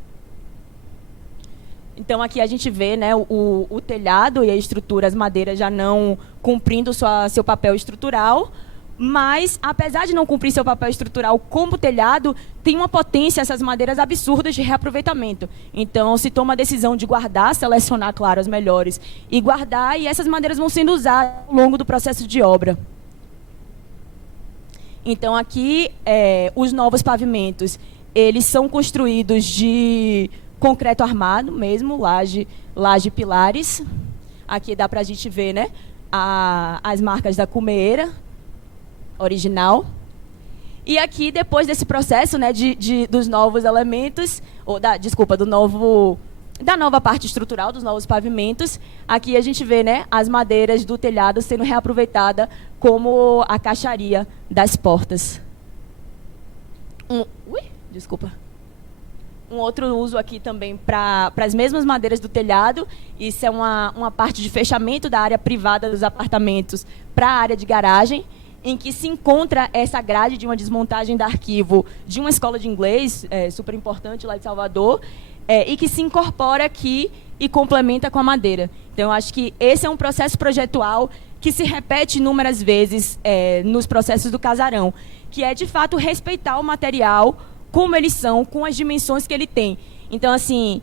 Então, aqui a gente vê, né, o telhado e a estrutura, as madeiras já não cumprindo seu papel estrutural, mas, apesar de não cumprir seu papel estrutural como telhado, tem uma potência, essas madeiras absurdas de reaproveitamento. Então, se toma a decisão de guardar, selecionar, claro, as melhores, e guardar, e essas madeiras vão sendo usadas ao longo do processo de obra. Então, aqui, os novos pavimentos, eles são construídos de concreto armado mesmo, laje e pilares. Aqui dá para a gente ver, né, as marcas da cumeira original. E aqui, depois desse processo, né, dos novos elementos, da nova parte estrutural, dos novos pavimentos, aqui a gente vê, né, as madeiras do telhado sendo reaproveitada como a caixaria das portas. Um outro uso aqui também para as mesmas madeiras do telhado, isso é uma parte de fechamento da área privada dos apartamentos para a área de garagem, em que se encontra essa grade de uma desmontagem de arquivo de uma escola de inglês, super importante lá de Salvador, e que se incorpora aqui e complementa com a madeira. Então, eu acho que esse é um processo projetual que se repete inúmeras vezes nos processos do Casarão, que é, de fato, respeitar o material como eles são, com as dimensões que ele tem. Então, assim,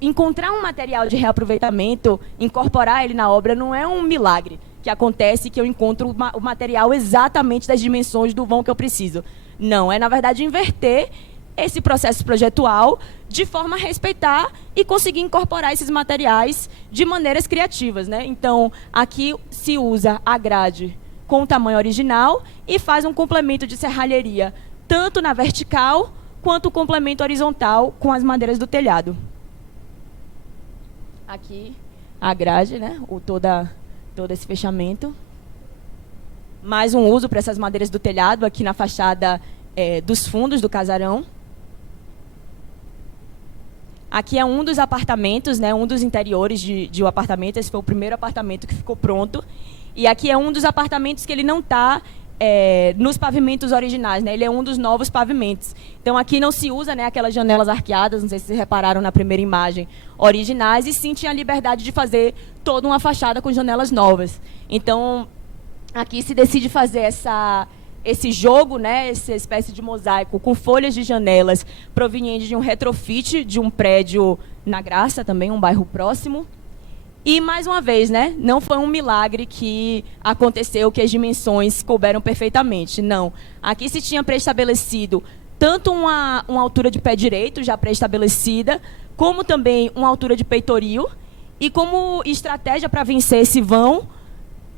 encontrar um material de reaproveitamento, incorporar ele na obra, não é um milagre que acontece que eu encontro o material exatamente das dimensões do vão que eu preciso. Não, na verdade, inverter esse processo projetual de forma a respeitar e conseguir incorporar esses materiais de maneiras criativas, né? Então, aqui se usa a grade com o tamanho original e faz um complemento de serralheria, tanto na vertical quanto o complemento horizontal com as madeiras do telhado. Aqui a grade, né? Todo esse fechamento. Mais um uso para essas madeiras do telhado aqui na fachada dos fundos do Casarão. Aqui é um dos apartamentos, né, um dos interiores de um apartamento. Esse foi o primeiro apartamento que ficou pronto. E aqui é um dos apartamentos que ele não está nos pavimentos originais, né? Ele é um dos novos pavimentos. Então, aqui não se usa, né, aquelas janelas arqueadas, não sei se vocês repararam na primeira imagem, originais, e sim tinha a liberdade de fazer toda uma fachada com janelas novas. Então, aqui se decide fazer esse jogo, né, essa espécie de mosaico com folhas de janelas provenientes de um retrofit de um prédio na Graça, também um bairro próximo. E, mais uma vez, né, não foi um milagre que aconteceu, que as dimensões couberam perfeitamente. Não. Aqui se tinha pré-estabelecido tanto uma altura de pé direito, já pré-estabelecida, como também uma altura de peitoril. E como estratégia para vencer esse vão,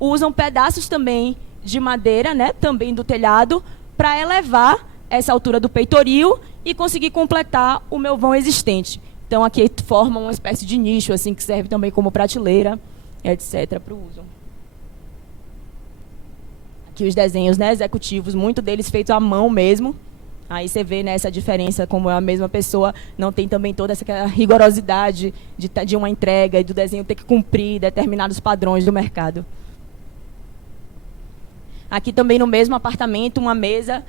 usam pedaços também de madeira, né, também do telhado, para elevar essa altura do peitoril e conseguir completar o meu vão existente. Então, aqui forma uma espécie de nicho, assim, que serve também como prateleira, etc., para o uso. Aqui os desenhos, né, executivos, muito deles feitos à mão mesmo. Aí você vê, né, essa diferença, como é a mesma pessoa, não tem também toda essa rigorosidade de uma entrega e do desenho ter que cumprir determinados padrões do mercado. Aqui também no mesmo apartamento, uma mesa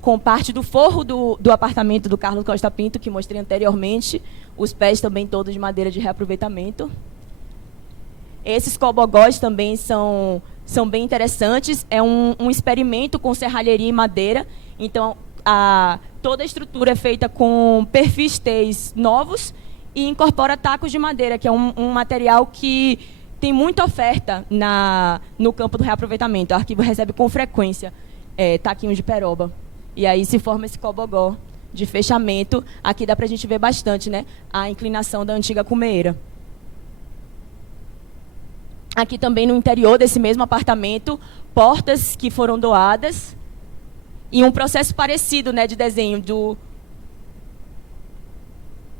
com parte do forro do apartamento do Carlos Costa Pinto, que mostrei anteriormente, os pés também todos de madeira de reaproveitamento. Esses cobogós também são bem interessantes, é um experimento com serralheria e madeira, então toda a estrutura é feita com perfis T's novos e incorpora tacos de madeira, que é um material que tem muita oferta no campo do reaproveitamento. O arquivo recebe com frequência taquinhos de peroba. E aí se forma esse cobogó de fechamento. Aqui dá para a gente ver bastante, né, a inclinação da antiga cumeira. Aqui também no interior desse mesmo apartamento, portas que foram doadas e um processo parecido, né, de desenho,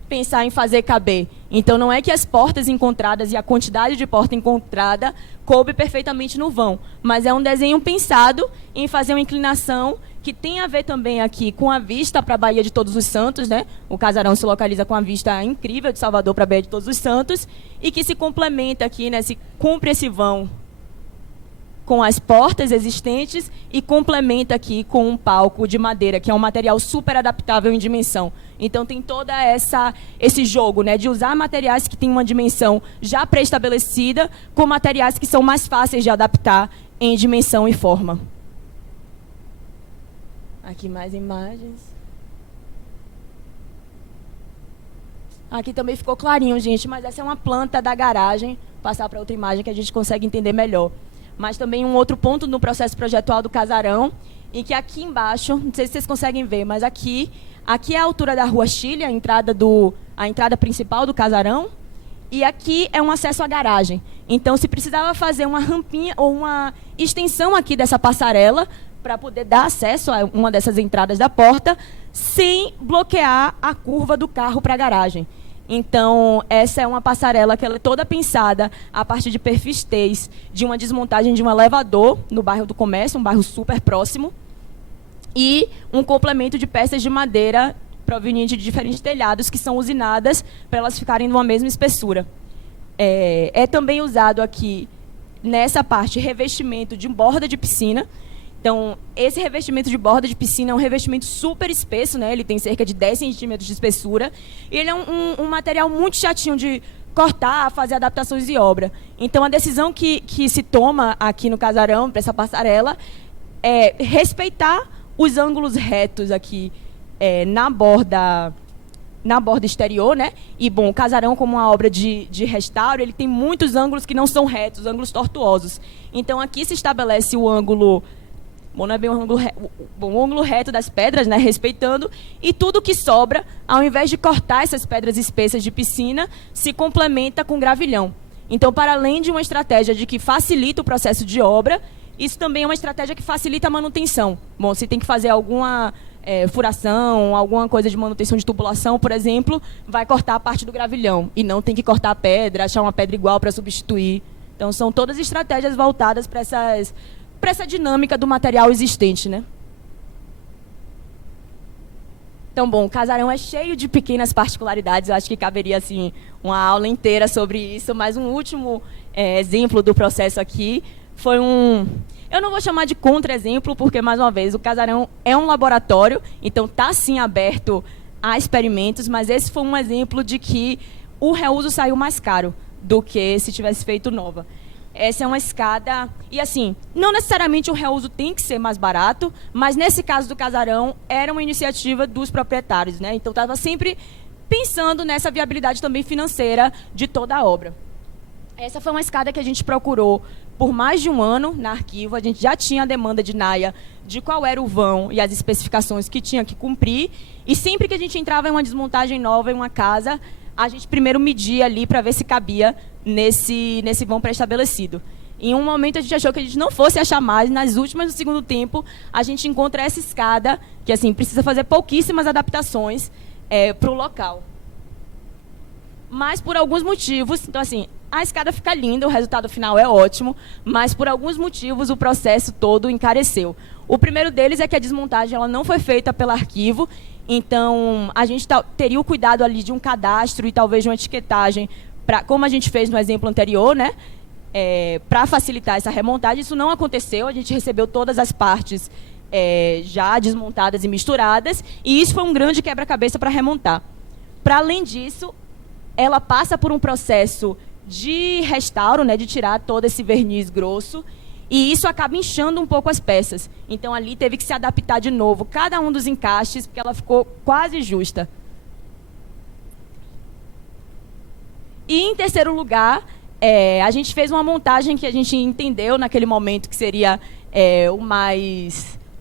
pensar em fazer caber. Então, não é que as portas encontradas e a quantidade de porta encontrada coube perfeitamente no vão, mas é um desenho pensado em fazer uma inclinação que tem a ver também aqui com a vista para a Baía de Todos os Santos, né? O casarão se localiza com a vista incrível de Salvador para a Baía de Todos os Santos e que se complementa aqui, né? Se cumpre esse vão com as portas existentes e complementa aqui com um palco de madeira, que é um material super adaptável em dimensão. Então tem toda esse jogo, né, de usar materiais que têm uma dimensão já pré-estabelecida com materiais que são mais fáceis de adaptar em dimensão e forma. Aqui mais imagens. Aqui também ficou clarinho, gente, mas essa é uma planta da garagem. Vou passar para outra imagem que a gente consegue entender melhor. Mas também um outro ponto no processo projetual do casarão, em que aqui embaixo, não sei se vocês conseguem ver, mas aqui é a altura da Rua Chile, a entrada principal do casarão, e aqui é um acesso à garagem. Então, se precisava fazer uma rampinha ou uma extensão aqui dessa passarela para poder dar acesso a uma dessas entradas da porta, sem bloquear a curva do carro para a garagem. Então, essa é uma passarela que ela é toda pensada a partir de perfis T's, de uma desmontagem de um elevador no bairro do Comércio, um bairro super próximo, e um complemento de peças de madeira provenientes de diferentes telhados que são usinadas para elas ficarem numa mesma espessura. É também usado aqui, nessa parte, revestimento de borda de piscina. Então, esse revestimento de borda de piscina é um revestimento super espesso, né? Ele tem cerca de 10 centímetros de espessura. E ele é um material muito chatinho de cortar, fazer adaptações de obra. Então, a decisão que se toma aqui no casarão, para essa passarela, é respeitar os ângulos retos aqui na borda exterior, né? E, bom, o casarão, como uma obra de restauro, ele tem muitos ângulos que não são retos, ângulos tortuosos. Então, aqui se estabelece o ângulo... Bom, não é bem o ângulo reto das pedras, né, respeitando, e tudo que sobra, ao invés de cortar essas pedras espessas de piscina, se complementa com gravilhão. Então, para além de uma estratégia de que facilita o processo de obra, isso também é uma estratégia que facilita a manutenção. Bom, se tem que fazer alguma furação, alguma coisa de manutenção de tubulação, por exemplo, vai cortar a parte do gravilhão, e não tem que cortar a pedra, achar uma pedra igual para substituir. Então, são todas estratégias voltadas para essa dinâmica do material existente, né? Então, bom, o casarão é cheio de pequenas particularidades. Eu acho que caberia, assim, uma aula inteira sobre isso. Mas um último exemplo do processo aqui, foi um... Eu não vou chamar de contra-exemplo, porque, mais uma vez, o Casarão é um laboratório, então está, sim, aberto a experimentos, mas esse foi um exemplo de que o reuso saiu mais caro do que se tivesse feito nova. Essa é uma escada... E, assim, não necessariamente o reuso tem que ser mais barato, mas, nesse caso do Casarão, era uma iniciativa dos proprietários, né? Então, estava sempre pensando nessa viabilidade também financeira de toda a obra. Essa foi uma escada que a gente procurou por mais de um ano na arquivo. A gente já tinha a demanda de NAIA de qual era o vão e as especificações que tinha que cumprir. E sempre que a gente entrava em uma desmontagem nova em uma casa, a gente primeiro media ali para ver se cabia nesse vão pré-estabelecido. Em um momento a gente achou que a gente não fosse achar mais. Nas últimas do segundo tempo, a gente encontra essa escada, que assim precisa fazer pouquíssimas adaptações para o local. Mas por alguns motivos, então assim, a escada fica linda, o resultado final é ótimo, mas por alguns motivos o processo todo encareceu. O primeiro deles é que a desmontagem ela não foi feita pelo arquivo, então a gente teria o cuidado ali de um cadastro e talvez de uma etiquetagem, como a gente fez no exemplo anterior, né? Para facilitar essa remontagem. Isso não aconteceu, a gente recebeu todas as partes já desmontadas e misturadas, e isso foi um grande quebra-cabeça para remontar. Para além disso, ela passa por um processo de restauro, né, de tirar todo esse verniz grosso, e isso acaba inchando um pouco as peças. Então, ali teve que se adaptar de novo cada um dos encaixes, porque ela ficou quase justa. E, em terceiro lugar, a gente fez uma montagem que a gente entendeu naquele momento que seria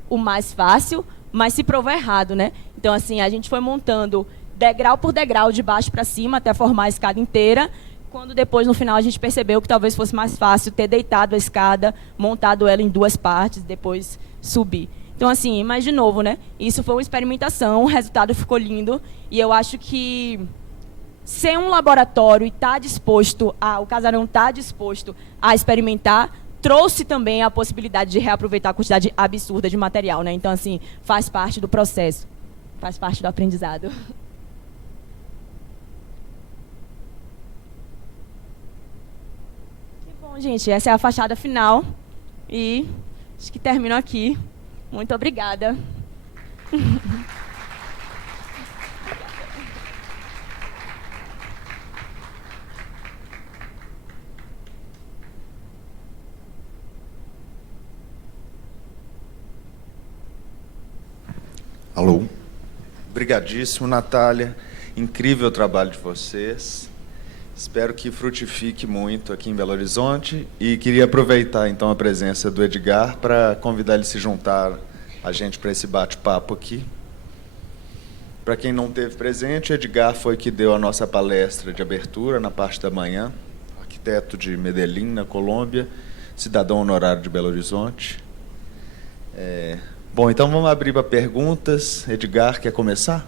o mais fácil, mas se provou errado, né? Então, assim, a gente foi montando degrau por degrau, de baixo para cima, até formar a escada inteira, quando depois, no final, a gente percebeu que talvez fosse mais fácil ter deitado a escada, montado ela em duas partes, depois subir. Então, assim, mas de novo, né? Isso foi uma experimentação, o resultado ficou lindo, e eu acho que ser um laboratório e o Casarão está disposto a experimentar, trouxe também a possibilidade de reaproveitar a quantidade absurda de material, né? Então, assim, faz parte do processo, faz parte do aprendizado. Bom, gente, essa é a fachada final e acho que termino aqui. Muito obrigada. Alô. Obrigadíssimo, Natália. Incrível o trabalho de vocês. Espero que frutifique muito aqui em Belo Horizonte, e queria aproveitar então a presença do Edgar para convidar ele a se juntar a gente para esse bate-papo aqui. Para quem não esteve presente, Edgar foi que deu a nossa palestra de abertura na parte da manhã, arquiteto de Medellín, na Colômbia, cidadão honorário de Belo Horizonte. Bom, então vamos abrir para perguntas. Edgar, quer começar?